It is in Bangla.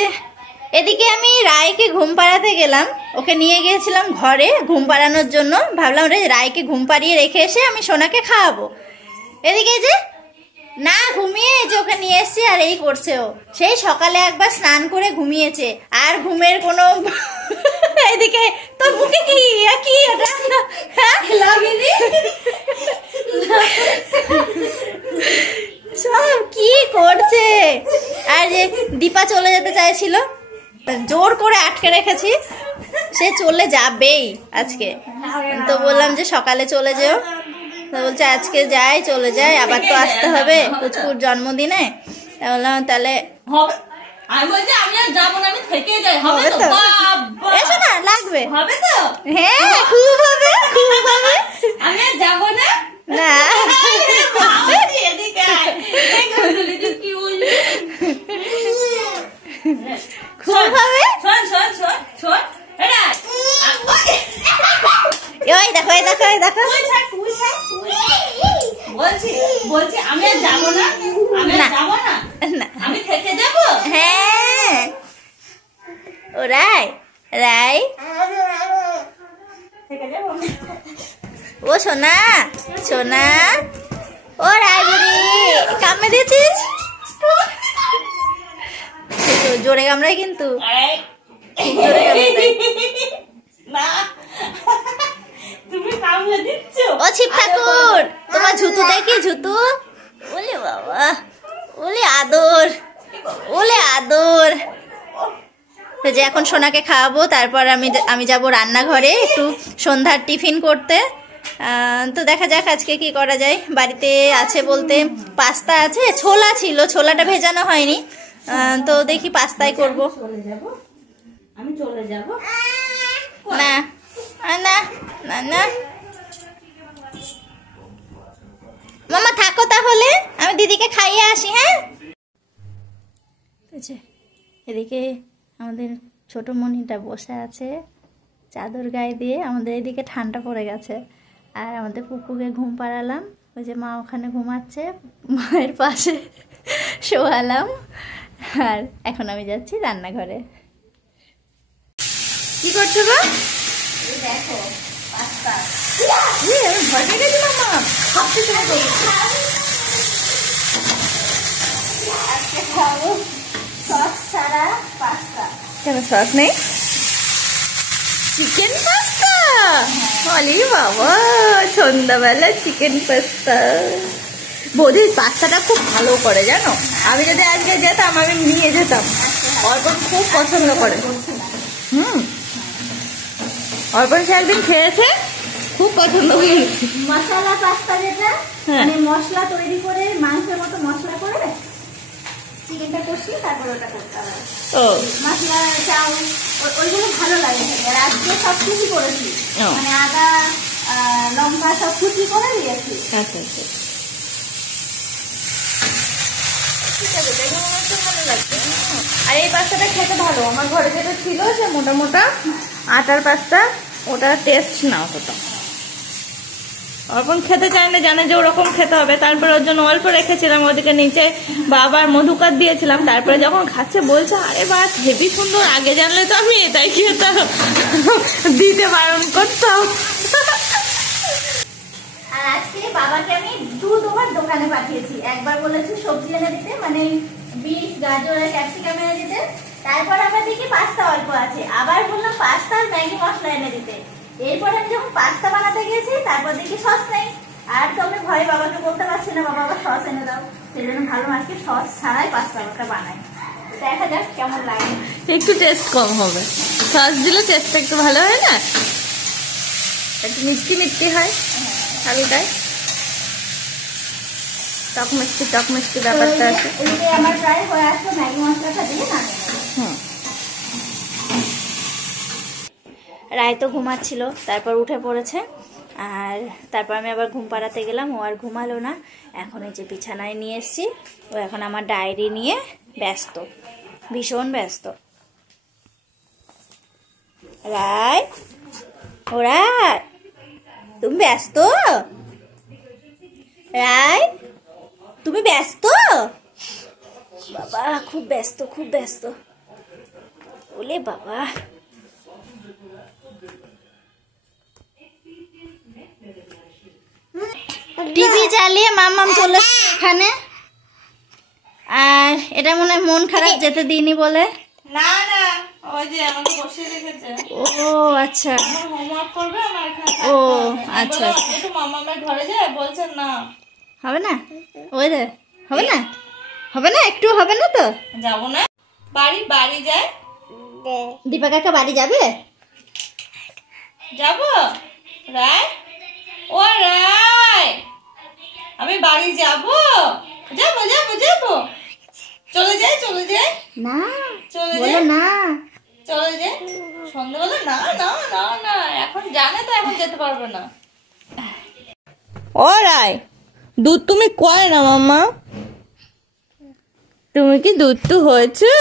যে এদিকে আমি রায়কে ঘুম পাড়াতে গেলাম, ওকে নিয়ে গিয়েছিলাম ঘরে ঘুম পাড়ানোর জন্য, ভাবলাম রে রায়কে ঘুম পাড়িয়ে রেখে এসে আমি সোনাকে খাওয়াবো। এদিকে যে না ঘুমিয়ে যে ওকে নিয়ে এসছি আর এই করছে ও। সেই সকালে একবার স্নান করে ঘুমিয়েছে আর ঘুমের কোনো এদিকে তোর মুখে কি কি সব কি করছে। আর যে দীপা চলে যেতে চাইছিল, জোর করে আটকে রেখেছি, সে চলে যাবেই আজকে। তো বললাম যে সকালে চলে যেও, বলছে আজকে যাই, চলে যাই, আবার তো আসতে হবে পুচকুর জন্মদিনে। বললাম তাহলে এসো না, লাগবে, হ্যাঁ খুব হবে, খুব হবে, আমি আর যাবো না, না খুব হবে। ওই দেখো, এই দেখো, এই দেখো, বলছি আমি আর যাবো না, আমি থেকে যাবো। হ্যাঁ ও রাই, রাই ও সোনা, সোনা ও রাই বুড়ি কামড়ে দিয়েছিস, জোরে কামড়ায় কিন্তু, খুব জোরে কামড়ায়। ও শিব ঠাকুর তোমার জুতো দেখি, জুতো ওলে বাবা, ওলে আদর, ওলে আদর। তো যে এখন সোনাকে খাওয়াবো, তারপর আমি যাব রান্নাঘরে একটু সন্ধ্যার টিফিন করতে। তো দেখা যাক আজকে কি করা যায়। বাড়িতে আছে বলতে পাস্তা আছে, ছোলা ছিল, ছোলাটা ভেজানো হয়নি, তো দেখি পাস্তাই করব। আমি চলে যাব না, না না না মামা থাকো তাহলে, আমি দিদিকে খাইয়ে আসি। হ্যাঁ এদিকে আমাদের ছোট মনিটা বসে আছে চাদর গায়ে দিয়ে, আমাদের এদিকে ঠান্ডা পড়ে গেছে। আর আমাদের পুকুকে ঘুম পাড়ালাম, ওই যে মা ওখানে ঘুমাচ্ছে, মায়ের পাশে শোয়ালাম। আর এখন আমি যাচ্ছি রান্নাঘরে। কি করছো গো? দেখো পাস্তা, আমি ভয় পেয়ে গেছি মামা, সবচেয়ে তুমি করছো। আজকে খাবো সস ছাড়া পাস্তা। কেন সস নেই? চিকেন পাস্তা, বলি বাবা সন্ধ্যাবেলা চিকেন পাস্তা। বৌদির পাস্তাটা খুব ভালো করে জানো, আমি যদি আজকে যেতাম আমি নিয়ে যেতাম, অর্পণ খুব পছন্দ করে। অর্পণ সে একদিন খেয়েছে, খুব পছন্দ করেছে। মশলা পাস্তা যেটা, মানে মশলা তৈরি করে মাংসের মতো মশলা করে চিকেনটা কষিয়ে তারপর ওটা করতে হবে। ও মশলা চাউ ওইগুলো ভালো লাগে। আর আজকে সব কুচি করেছি, মানে আদা লঙ্কা সব কুচি করে দিয়েছি। আচ্ছা আচ্ছা ঠিক আছে, দেখে মনে হচ্ছে ভালো লাগছে। আর এই পাস্তাটা খেতে ভালো, আমার ঘরে যেটা ছিল সে মোটা মোটা আটার পাস্তা, ওটা টেস্ট না অতটা। অর্পণ খেতে চায় না, জানে যে ওরকম খেতে হবে, তারপরে ওর জন্য অল্প রেখেছিলাম ওদিকে নিচে, বাবার মধুকার দিয়েছিলাম। তারপরে যখন খাচ্ছে বলছে আরে বাস হেভি সুন্দর, আগে জানলে তো আমি এটাই খেতাম, দিতে বারণ করতাম। আর আজকে বাবাকে আমি দুবার দোকানে পাঠিয়েছি, একবার বলেছি সবজি এনে দিতে, মানে বিনস গাজর আর ক্যাপসিকাম এনে দিতে, তারপর আমরা দেখি পাস্তা অল্প আছে, আবার বললাম পাস্তা আর ম্যাগি মশলা এনে দিতে। এরপরে আমি যখন পাস্তা বানাতে গেছি তারপর দেখি সস নেই, আর তো আমি ভয়ে বাবাকে বলতে পারছি না বাবা আবার সস এনে দাও, সেই জন্য ভালো আজকে সস ছাড়াই পাস্তাটা বানাই। দেখা যাক কেমন লাগে, একটু টেস্ট কম হবে, সস দিলে টেস্টটা একটু ভালো হয় না, একটু মিষ্টি মিষ্টি হয় আলুটায়, টক মিষ্টি ব্যাপারটা আছে। আমার প্রায় হয়ে আসলো, ম্যাগি মশলাটা দিয়ে না। রায় তো ঘুমাচ্ছিল, তারপর উঠে পড়েছে, আর তারপর আমি আবার ঘুম পাড়াতে গেলাম, ও আর ঘুমালো না। এখন এই যে বিছানায় নিয়ে এসছি, ও এখন আমার ডায়েরি নিয়ে ব্যস্ত, ভীষণ ব্যস্ত। রায় ও রায়, তুমি ব্যস্ত? রায় তুমি ব্যস্ত? বাবা খুব ব্যস্ত, খুব ব্যস্ত। ওলে বাবা, টিভি চালিয়ে মাম্মাম চলে এখানে। আর এটা মনে হয় মন খারাপ, যেতে দিইনি বলে। না না, ওই যে আমাকে বসিয়ে রেখেছে। ও আচ্ছা, আমার হোমওয়ার্ক করবে, আমার এখানে ও আচ্ছা, একটু মামামের ঘরে যায়, বলছেন না হবে না, ওই দে হবে না, হবে না, একটু হবে না তো, যাবো না। বাড়ি বাড়ি যায়, দীপা কাকা বাড়ি যাবে, যাবো রায়, ও রায়, আমি বাড়ি যাবো, যাবো যাবো যাবো, চলে যাই চলে যাই, না চলে বলো যাই না, চলে যাই সন্ধ্যাবেলা, না না না না, এখন জানে তো এখন যেতে পারবে না। ও রায়, দুধ তুমি কয় না মাম্মা, তুমি কি দুধ তো হয়েছে?